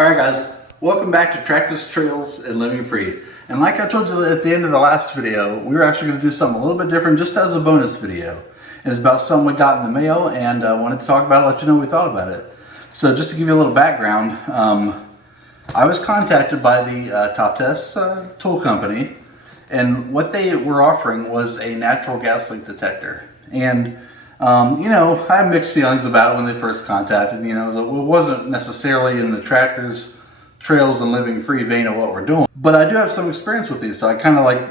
Alright guys, welcome back to Trackless Trails and Living Free. And like I told you at the end of the last video, we were actually going to do something a little bit different just as a bonus video. And it's about something we got in the mail and I wanted to talk about it, let you know what we thought about it. So just to give you a little background, I was contacted by the TopTes tool company, and what they were offering was a natural gas leak detector. And you know, I have mixed feelings about it when they first contacted me. You know, it wasn't necessarily in the tractors, trails, and living free vein of what we're doing. But I do have some experience with these, so I kind of I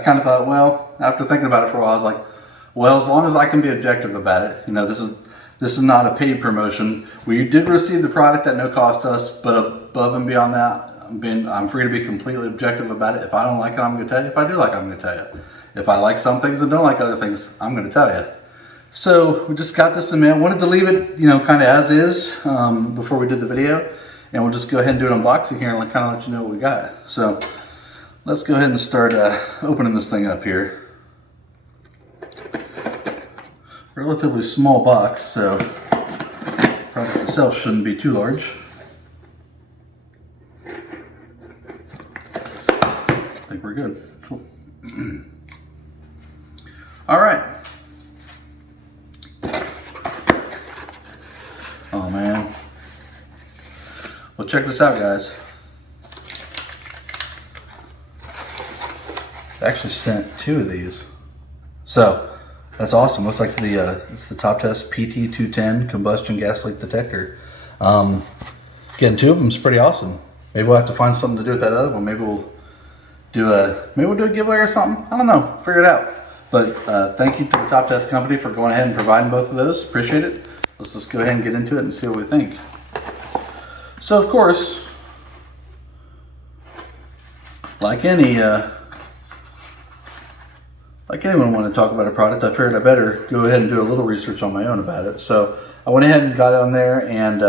kind of thought, well, after thinking about it for a while, I was like, well, as long as I can be objective about it, you know, this is not a paid promotion. We did receive the product at no cost to us, but above and beyond that, I'm free to be completely objective about it. If I don't like it, I'm going to tell you. If I do like it, I'm going to tell you. If I like some things and don't like other things, I'm going to tell you. So we just got this in the mail. Wanted to leave it, you know, kind of as is before we did the video, and we'll just go ahead and do an unboxing here and kind of let you know what we got. So let's go ahead and start opening this thing up here. Relatively small box, so the product itself shouldn't be too large. I think we're good. Cool. All right. Oh man. Well, check this out, guys. I actually sent 2 of these. So that's awesome. Looks like it's the TopTes PT210 combustion gas leak detector. Getting 2 of them is pretty awesome. Maybe we'll have to find something to do with that other one. Maybe we'll do a giveaway or something. I don't know. Figure it out. But thank you to the TopTes company for going ahead and providing both of those. Appreciate it. Let's just go ahead and get into it and see what we think. So of course, like anyone want to talk about a product, I figured I better go ahead and do a little research on my own about it. So I went ahead and got it on there and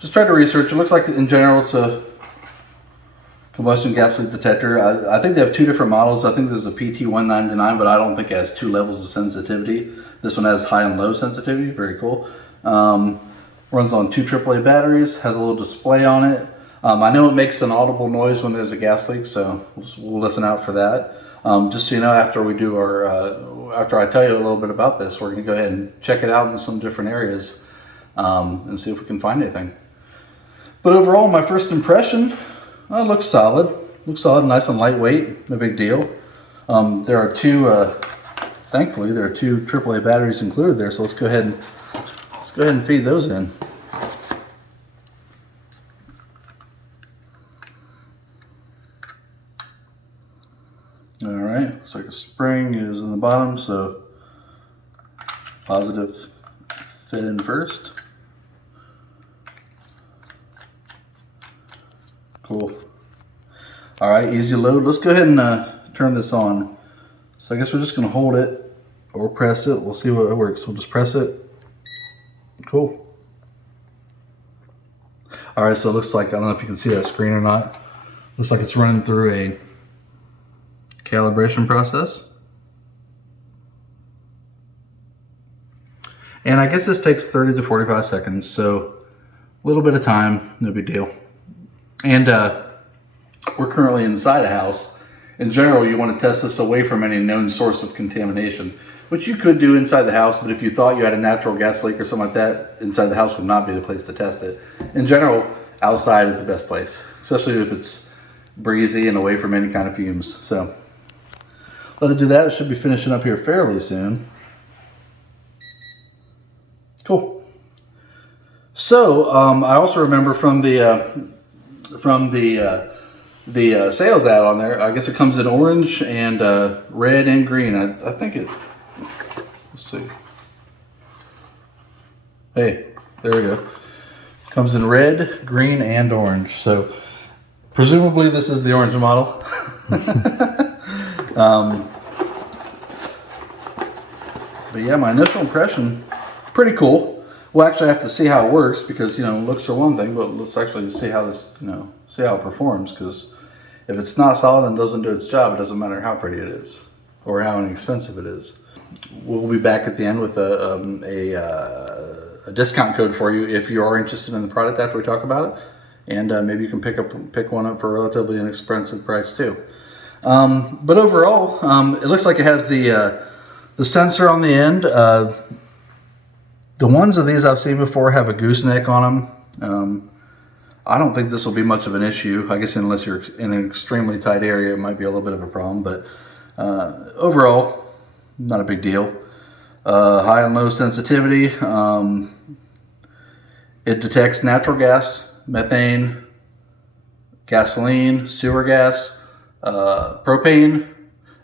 just tried to research. It looks like in general it's a combustion gas leak detector. I think they have 2 different models. I think there's a PT199, but I don't think it has 2 levels of sensitivity. This one has high and low sensitivity. Very cool. Runs on 2 AAA batteries. Has a little display on it. I know it makes an audible noise when there's a gas leak, so we'll listen out for that. Just so you know, after we do after I tell you a little bit about this, we're going to go ahead and check it out in some different areas and see if we can find anything. But overall, my first impression, it looks solid. Looks solid, nice and lightweight. No big deal. There are 2. Thankfully, there are 2 AAA batteries included there. So let's go ahead and feed those in. All right, looks like a spring is in the bottom, so positive fit in first. Cool. All right, easy load. Let's go ahead and turn this on. So I guess we're just gonna hold it or press it. We'll see what it works. We'll just press it. Cool. All right, so it looks like, I don't know if you can see that screen or not. Looks like it's running through a calibration process. And I guess this takes 30 to 45 seconds, so a little bit of time, no big deal. And we're currently inside a house. In general, you want to test this away from any known source of contamination, which you could do inside the house, but if you thought you had a natural gas leak or something like that, inside the house would not be the place to test it. In general, outside is the best place, especially if it's breezy and away from any kind of fumes. So let it do that. It should be finishing up here fairly soon. Cool. So I also remember from the sales ad on there, I guess it comes in orange and red and green. I think it, let's see. Hey, there we go. Comes in red, green, and orange. So presumably this is the orange model. But yeah, my initial impression, pretty cool. We'll actually have to see how it works because, you know, looks are one thing, but let's actually see how this, you know, see how it performs, because if it's not solid and doesn't do its job, it doesn't matter how pretty it is or how inexpensive it is. We'll be back at the end with a a discount code for you if you are interested in the product after we talk about it, and maybe you can pick one up for a relatively inexpensive price too. But overall, it looks like it has the sensor on the end. The ones of these I've seen before have a gooseneck on them. I don't think this will be much of an issue. I guess unless you're in an extremely tight area, it might be a little bit of a problem. But overall, not a big deal. High and low sensitivity. It detects natural gas, methane, gasoline, sewer gas, propane,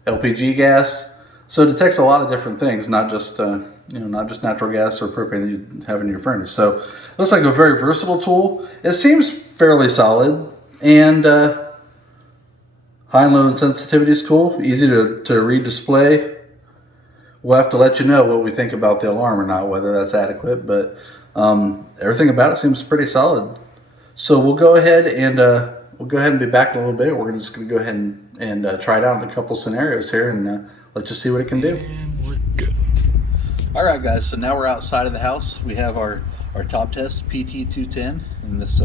LPG gas. So it detects a lot of different things, not just not just natural gas or propane that you have in your furnace. So it looks like a very versatile tool. It seems fairly solid, and high and low sensitivity is cool. Easy to read display. We'll have to let you know what we think about the alarm or not, whether that's adequate. But everything about it seems pretty solid. So we'll go ahead and be back in a little bit. We're just going to go ahead and try it out in a couple scenarios here, and let's just see what it can do. And we're good. All right, guys. So now we're outside of the house. We have our TopTes PT210 in this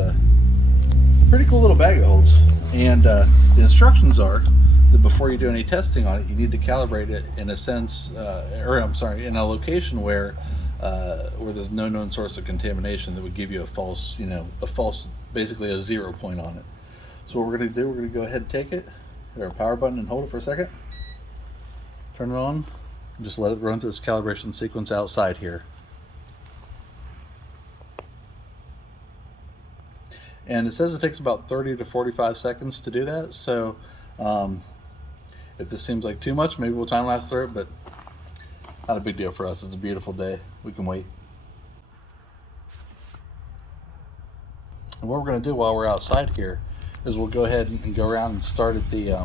pretty cool little bag it holds. And the instructions are that before you do any testing on it, you need to calibrate it in a sense, in a location where there's no known source of contamination that would give you a false, basically a 0 point on it. So what we're going to do, we're going to go ahead and take it, hit our power button and hold it for a second, turn it on, and just let it run through its calibration sequence outside here. And it says it takes about 30 to 45 seconds to do that. So if this seems like too much, maybe we'll time lapse through it, but not a big deal for us. It's a beautiful day. We can wait. And what we're going to do while we're outside here is we'll go ahead and go around and start at the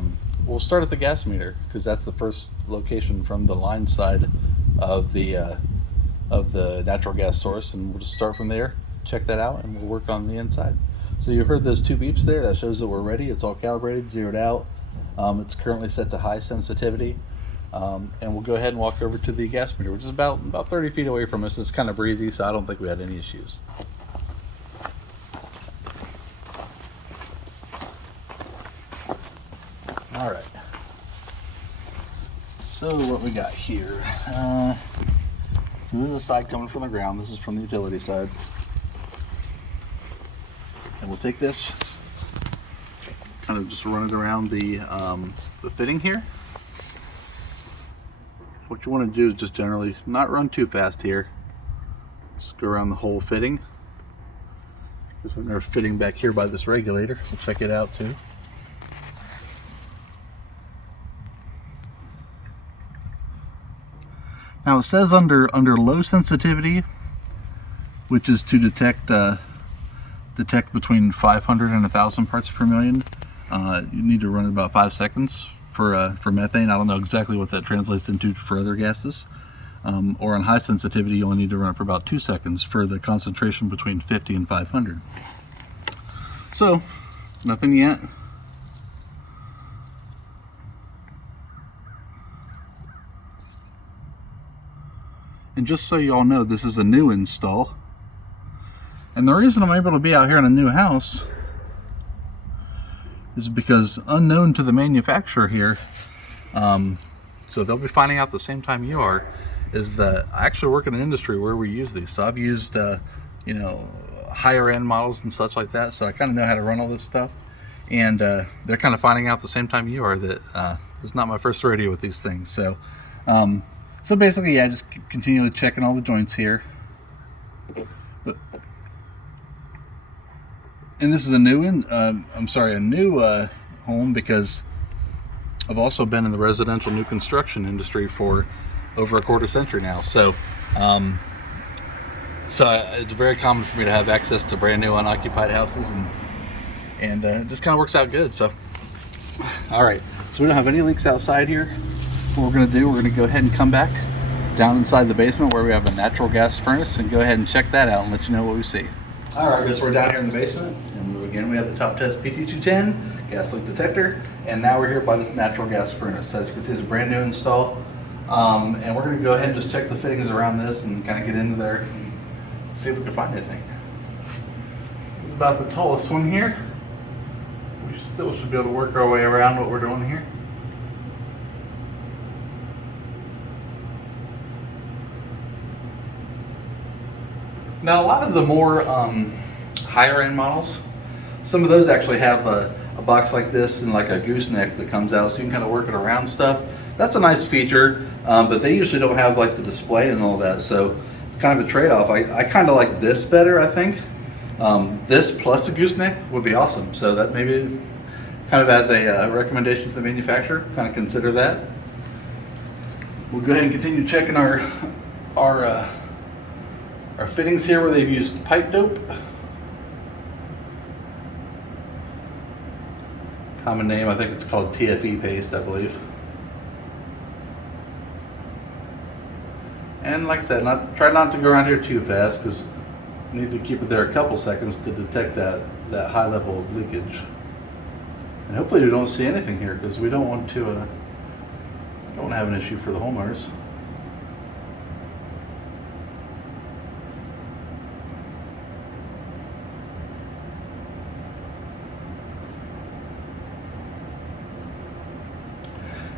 we'll start at the gas meter, because that's the first location from the line side of the natural gas source, and we'll just start from there, check that out, and we'll work on the inside. So you heard those two beeps there. That shows that we're ready. It's all calibrated, zeroed out. It's currently set to high sensitivity, and we'll go ahead and walk over to the gas meter, which is about 30 feet away from us. It's kind of breezy, so I don't think we had any issues. All right. So what we got here? So this is the side coming from the ground. This is from the utility side. And we'll take this, kind of just run it around the fitting here. What you want to do is just generally not run too fast here. Just go around the whole fitting. There's another fitting back here by this regulator. We'll check it out too. Now it says under low sensitivity, which is to detect between 500 and 1,000 parts per million. You need to run about 5 seconds for methane. I don't know exactly what that translates into for other gases. Or on high sensitivity, you only need to run it for about 2 seconds for the concentration between 50 and 500. So, nothing yet. And just so you all know, this is a new install. And the reason I'm able to be out here in a new house is because, unknown to the manufacturer here, so they'll be finding out the same time you are, is that I actually work in an industry where we use these. So I've used higher end models and such like that, so I kind of know how to run all this stuff. And they're kind of finding out the same time you are that it's not my first rodeo with these things. So so basically, yeah, just continually checking all the joints here. And this is a new home, because I've also been in the residential new construction industry for over a quarter century now. So it's very common for me to have access to brand new unoccupied houses, and it just kind of works out good. So, all right, so we don't have any leaks outside here. What we're going to do, we're going to go ahead and come back down inside the basement where we have a natural gas furnace, and go ahead and check that out and let you know what we see. All right, guys, we're down here in the basement, and again we have the TopTes PT210 gas leak detector, and now we're here by this natural gas furnace. As you can see, it's a brand new install, and we're going to go ahead and just check the fittings around this and kind of get into there and See if we can find anything. This is about the tallest one here. We still should be able to work our way around what we're doing here. Now a lot of the more higher end models, some of those actually have a box like this and like a gooseneck that comes out, so you can kind of work it around stuff. That's a nice feature, but they usually don't have like the display and all that, so it's kind of a trade-off. I kind of like this better, I think. This plus a gooseneck would be awesome, so that maybe kind of as a recommendation to the manufacturer, kind of consider that. We'll go ahead and continue checking our fittings here where they've used pipe dope. Common name, I think it's called TFE paste, I believe. And like I said, try not to go around here too fast, because you need to keep it there a couple seconds to detect that high level of leakage. And hopefully we don't see anything here, because we don't want to have an issue for the homeowners.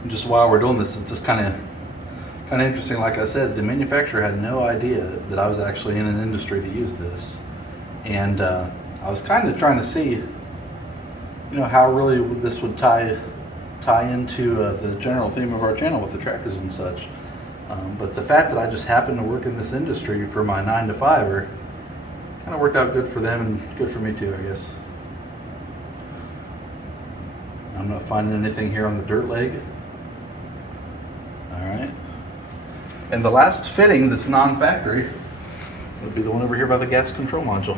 And just while we're doing this, it's just kind of interesting. Like I said, the manufacturer had no idea that I was actually in an industry to use this, and I was kind of trying to see, how really this would tie into the general theme of our channel with the tractors and such. But the fact that I just happened to work in this industry for my 9 to 5 kind of worked out good for them and good for me too, I guess. I'm not finding anything here on the dirt leg. Alright. And the last fitting that's non-factory would be the one over here by the gas control module.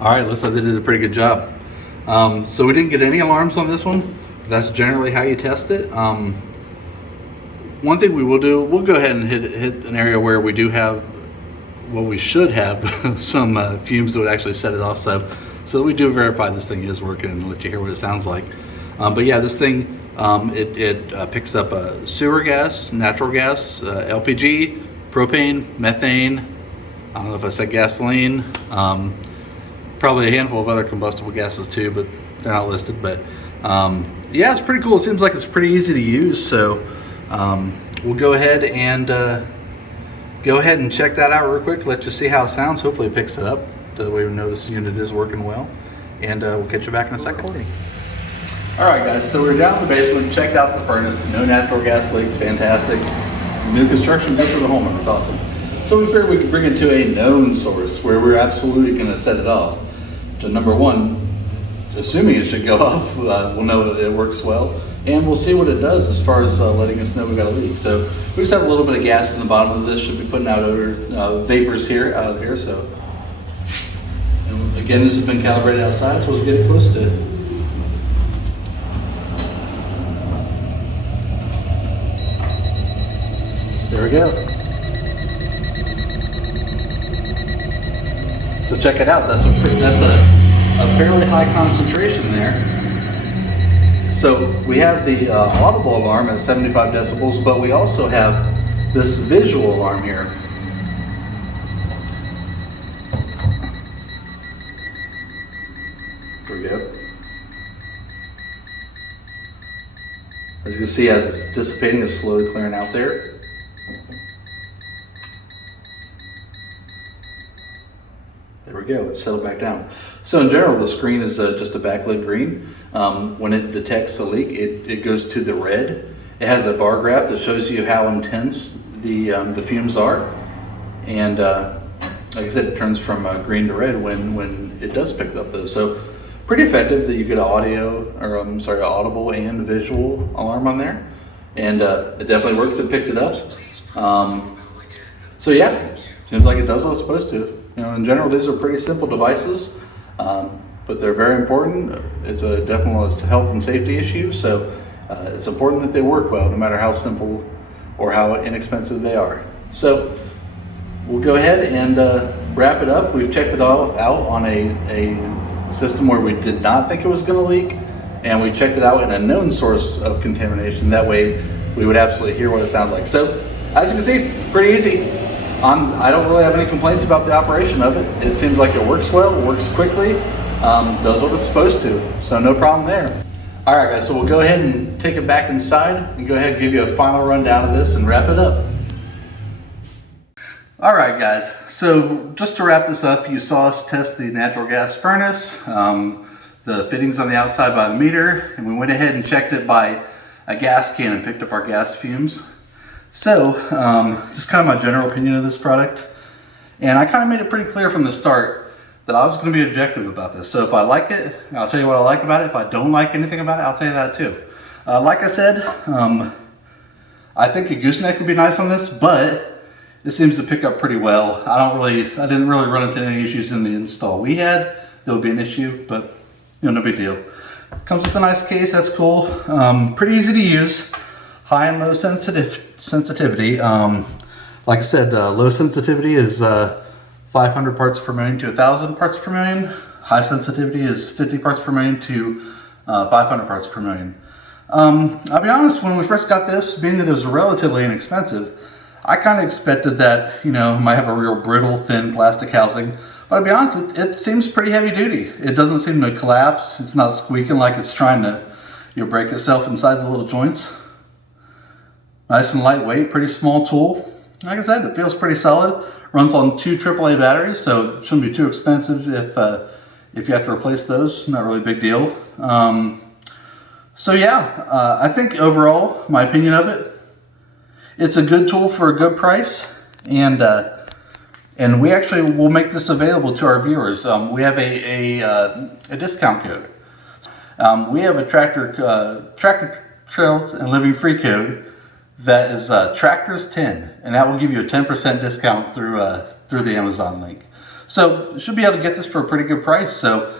Alright, looks like they did a pretty good job. So we didn't get any alarms on this one. That's generally how you test it. One thing we will do, we'll go ahead and hit an area where we do have, well, we should have some fumes that would actually set it off, so that we do verify this thing is working and let you hear what it sounds like. But yeah, this thing, it picks up sewer gas, natural gas, LPG, propane, methane, I don't know if I said gasoline, probably a handful of other combustible gases too, but they're not listed. But yeah, it's pretty cool. It seems like it's pretty easy to use, so we'll go ahead and check that out real quick. Let you see how it sounds. Hopefully it picks it up, so we know this unit is working well. And we'll catch you back in a second. All right, guys. So we're down in the basement, checked out the furnace. No natural gas leaks. Fantastic. New construction, good for the homeowners. Awesome. So we figured we could bring it to a known source where we're absolutely going to set it off. To number one, assuming it should go off, we'll know that it works well, and we'll see what it does as far as letting us know we got a leak. So we just have a little bit of gas in the bottom of this, should be putting out odor, vapors here out of here. So, and again, this has been calibrated outside, so let's get it close to it. There we go. So check it out. That's a fairly high concentration there. So we have the audible alarm at 75 decibels, but we also have this visual alarm here. There we go. As you can see, as it's dissipating, it's slowly clearing out there. There we go, it's settled back down. So in general, the screen is just a backlit green. When it detects a leak, it goes to the red. It has a bar graph that shows you how intense the fumes are. And like I said, it turns from green to red when it does pick up those. So pretty effective that you get an audible and visual alarm on there. And it definitely works. It picked it up. So yeah, seems like it does what it's supposed to. In general, these are pretty simple devices, but they're very important. It's definitely a health and safety issue, so it's important that they work well, no matter how simple or how inexpensive they are. So we'll go ahead and wrap it up. We've checked it all out on a system where we did not think it was going to leak, and we checked it out in a known source of contamination. That way we would absolutely hear what it sounds like. So as you can see, it's pretty easy. I don't really have any complaints about the operation of it. It seems like it works well, it works quickly, does what it's supposed to, so no problem there. All right guys, so we'll go ahead and take it back inside and go ahead and give you a final rundown of this and wrap it up. All right guys, so just to wrap this up, you saw us test the natural gas furnace, the fittings on the outside by the meter, and we went ahead and checked it by a gas can and picked up our gas fumes. So, just kind of my general opinion of this product. And I kind of made it pretty clear from the start that I was going to be objective about this. So if I like it, I'll tell you what I like about it. If I don't like anything about it, I'll tell you that too. Like I said, I think a gooseneck would be nice on this, but it seems to pick up pretty well. I didn't really run into any issues in the install we had. There would be an issue, but no big deal. Comes with a nice case, that's cool. Pretty easy to use. High and low sensitivity. Like I said, low sensitivity is 500 parts per million to 1,000 parts per million. High sensitivity is 50 parts per million to 500 parts per million. I'll be honest, when we first got this, being that it was relatively inexpensive, I kind of expected that, it might have a real brittle, thin plastic housing. But to be honest, it seems pretty heavy duty. It doesn't seem to collapse. It's not squeaking like it's trying to break itself inside the little joints. Nice and lightweight, pretty small tool. Like I said, it feels pretty solid. Runs on 2 AAA batteries, so it shouldn't be too expensive if you have to replace those. Not really a big deal. So yeah, I think overall, my opinion of it, it's a good tool for a good price, and we actually will make this available to our viewers. We have a discount code. We have a tractor trails and living free code that is TopTes10, and that will give you a 10% discount through the Amazon link. So you should be able to get this for a pretty good price. So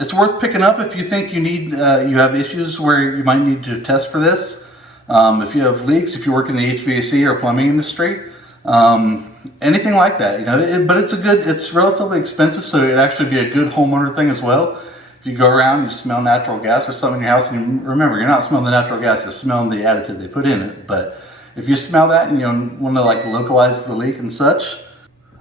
it's worth picking up if you think you have issues where you might need to test for this. If you have leaks, if you work in the HVAC or plumbing industry, anything like that, but it's relatively expensive, so it'd actually be a good homeowner thing as well. If you go around, you smell natural gas or something in your house, and remember, you're not smelling the natural gas, you're smelling the additive they put in it. But if you smell that and you want to localize the leak and such.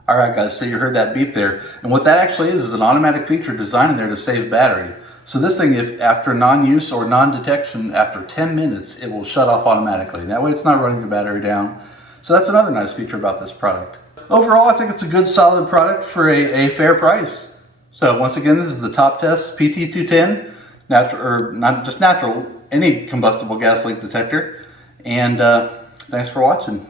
All right guys, so you heard that beep there. And what that actually is an automatic feature designed in there to save battery. So this thing, if after non-use or non-detection, after 10 minutes, it will shut off automatically. And that way it's not running the battery down. So that's another nice feature about this product. Overall, I think it's a good solid product for a fair price. So once again, this is the TopTes PT210, natural, or not just natural, any combustible gas leak detector. And thanks for watching.